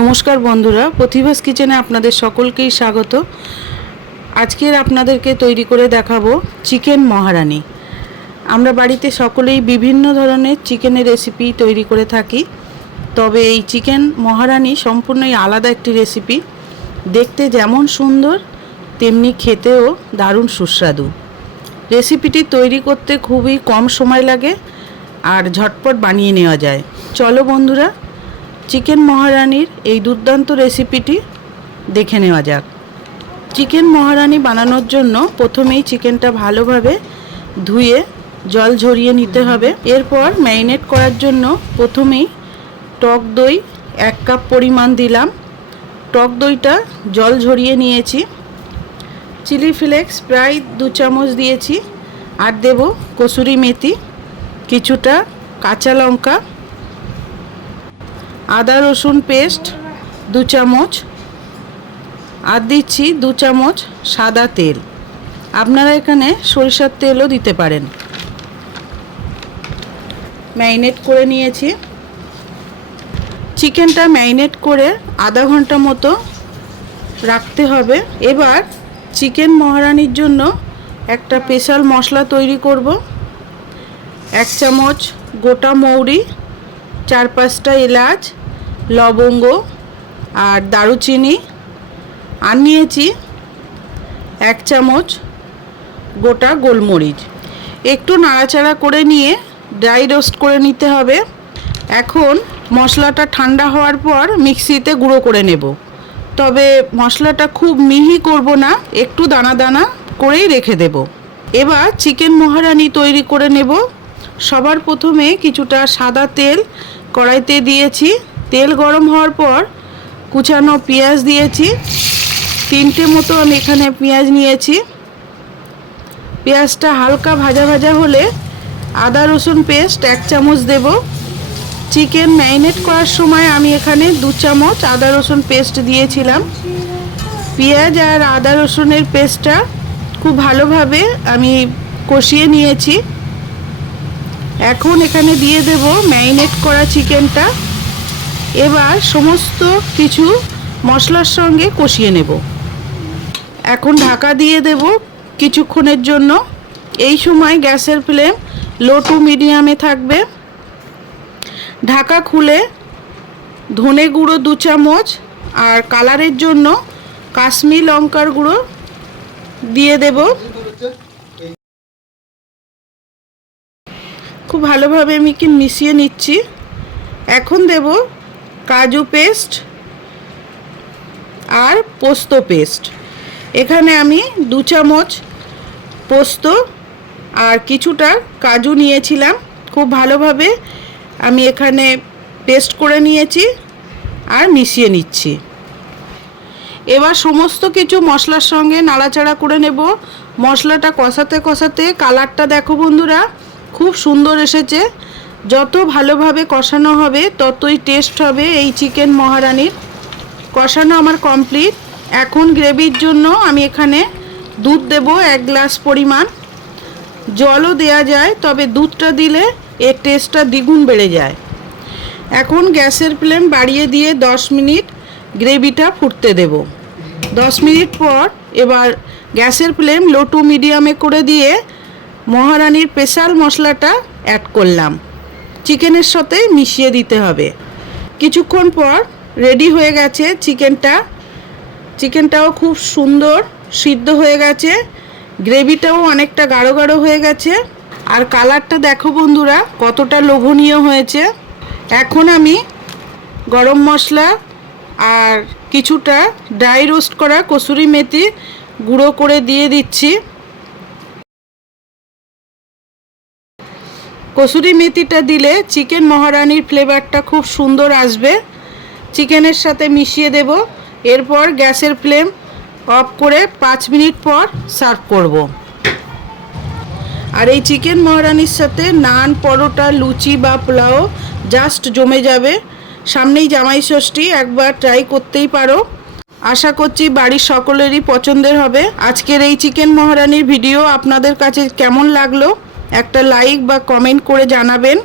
নমস্কার বন্ধুরা, প্রতিভাস কিচেনে আপনাদের সকলকেই স্বাগত। আজকের আপনাদেরকে তৈরি করে দেখাবো চিকেন মহারানি। আমরা বাড়িতে সকলেই বিভিন্ন ধরনের চিকেনের রেসিপি তৈরি করে থাকি, তবে এই চিকেন মহারানি সম্পূর্ণই আলাদা একটি রেসিপি। দেখতে যেমন সুন্দর, তেমনি খেতেও দারুণ সুস্বাদু। রেসিপিটি তৈরি করতে খুবই কম সময় লাগে, আর ঝটপট বানিয়ে নেওয়া যায়। চলো বন্ধুরা চিকেন মহারানির এই দুর্দান্ত রেসিপিটি দেখে নেওয়া যাক। চিকেন মহারানি বানানোর জন্য প্রথমেই চিকেনটা ভালোভাবে ধুয়ে জল ঝরিয়ে নিতে হবে। এরপর ম্যারিনেট করার জন্য প্রথমেই টক দই এক কাপ পরিমাণ দিলাম। টক দইটা জল ঝরিয়ে নিয়েছি। চিলি ফ্লেক্স প্রায় দু চামচ দিয়েছি। আর দেব কসুরি মেথি, কিছুটা কাঁচা লঙ্কা আদা, রসুন পেস্ট, দু চামচ। আর দিচ্ছি দু চামচ সাদা তেল। আপনারা এখানে সরিষার তেলও দিতে পারেন। ম্যারিনেট করে নিয়েছি। চিকেনটা ম্যারিনেট করে আধা ঘণ্টা মতো রাখতে হবে। এবার চিকেন মহারানির জন্য একটা স্পেশাল মশলা তৈরি করব। এক চামচ গোটা মৌরি, চার পাঁচটা এলাচ লবঙ্গ আর দারুচিনি আর নিয়েছি এক চামচ গোটা গোলমরিচ। একটু নাড়াচাড়া করে নিয়ে ড্রাই রোস্ট করে নিতে হবে। এখন মশলাটা ঠান্ডা হওয়ার পর মিক্সিতে গুঁড়ো করে নেব। তবে মশলাটা খুব মিহি করব না, একটু দানা দানা করেই রেখে দেব। এবার চিকেন মহারানি তৈরি করে নেব। সবার প্রথমে কিছুটা সাদা তেল কড়াইতে দিয়েছি। তেল গরম হওয়ার পর কুচানো পেঁয়াজ দিয়েছি। তিনটে মতো আমি এখানে পেঁয়াজ নিয়েছি। পেঁয়াজটা হালকা ভাজা ভাজা হলে আদা, রসুন পেস্ট এক চামচ দেব। চিকেন ম্যারিনেট করার সময় আমি এখানে দু চামচ আদা, রসুন পেস্ট দিয়েছিলাম। পেঁয়াজ আর আদা, রসুনের পেস্টটা খুব ভালোভাবে আমি কষিয়ে নিয়েছি। এখন এখানে দিয়ে দেব ম্যারিনেট করা চিকেনটা। এবার সমস্ত কিছু মশলার সঙ্গে কষিয়ে নেব। এখন ঢাকা দিয়ে দেব কিছুক্ষণের জন্য। এই সময় গ্যাসের ফ্লেম লো টু মিডিয়ামে থাকবে। ঢাকা খুলে ধনে গুঁড়ো দু চামচ আর কালারের জন্য কাশ্মীর লঙ্কার গুঁড়ো দিয়ে দেব। খুব ভালোভাবে আমি কি মিশিয়ে নিচ্ছি। এখন দেব কাজু পেস্ট আর পোস্ত পেস্ট। এখানে আমি দু চামচ পোস্ত আর কিছুটা কাজু নিয়েছিলাম। খুব ভালোভাবে আমি এখানে পেস্ট করে নিয়েছি আর মিশিয়ে নিচ্ছি। এবার সমস্ত কিছু মশলার সঙ্গে নাড়াচাড়া করে নেব। মশলাটা কষাতে কষাতে কালারটা দেখো বন্ধুরা, খুব সুন্দর এসেছে। যত ভালোভাবে কষানো হবে, ততই টেস্ট হবে এই চিকেন মহারানির। কষানো আমার কমপ্লিট এখন গ্রেভির জন্য আমি এখানে দুধ দেব এক গ্লাস পরিমাণ। জলও দেয়া যায়, তবে দুধটা দিলে এর টেস্টটা দ্বিগুণ বেড়ে যায়। এখন গ্যাসের ফ্লেম বাড়িয়ে দিয়ে 10 মিনিট গ্রেভিটা ফুটতে দেব। 10 মিনিট পর এবার গ্যাসের ফ্লেম লো টু মিডিয়ামে করে দিয়ে মহারানির স্পেশাল মশলাটা অ্যাড করলাম। চিকেনের সাথে মিশিয়ে দিতে হবে। কিছুক্ষণ পর রেডি হয়ে গেছে চিকেনটা। চিকেনটাও খুব সুন্দর, সিদ্ধ হয়ে গেছে। গ্রেভিটাও অনেকটা গাঢ় গাঢ় হয়ে গেছে। আর কালারটা দেখো বন্ধুরা, কতটা লোভনীয় হয়েছে। এখন আমি গরম মশলা আর কিছুটা ড্রাই রোস্ট করা কসুরি মেথি গুঁড়ো করে দিয়ে দিচ্ছি। কসুরি মেথিটা দিলে চিকেন মহারানির ফ্লেভারটা খুব সুন্দর আসবে। চিকেনের সাথে মিশিয়ে দেব। এরপর গ্যাসের ফ্লেম অফ করে পাঁচ মিনিট পর সার্ভ করব। আর এই চিকেন মহারানির সাথে নান, পরোটা, লুচি বা পোলাও জাস্ট জমে যাবে। সামনেই জামাই ষষ্ঠী, একবার ট্রাই করতেই পারো। আশা করছি বাড়ির সকলেরই পছন্দের হবে। আজকের এই চিকেন মহারানির ভিডিও আপনাদের কাছে কেমন লাগল? একটা লাইক বা কমেন্ট করে জানাবেন।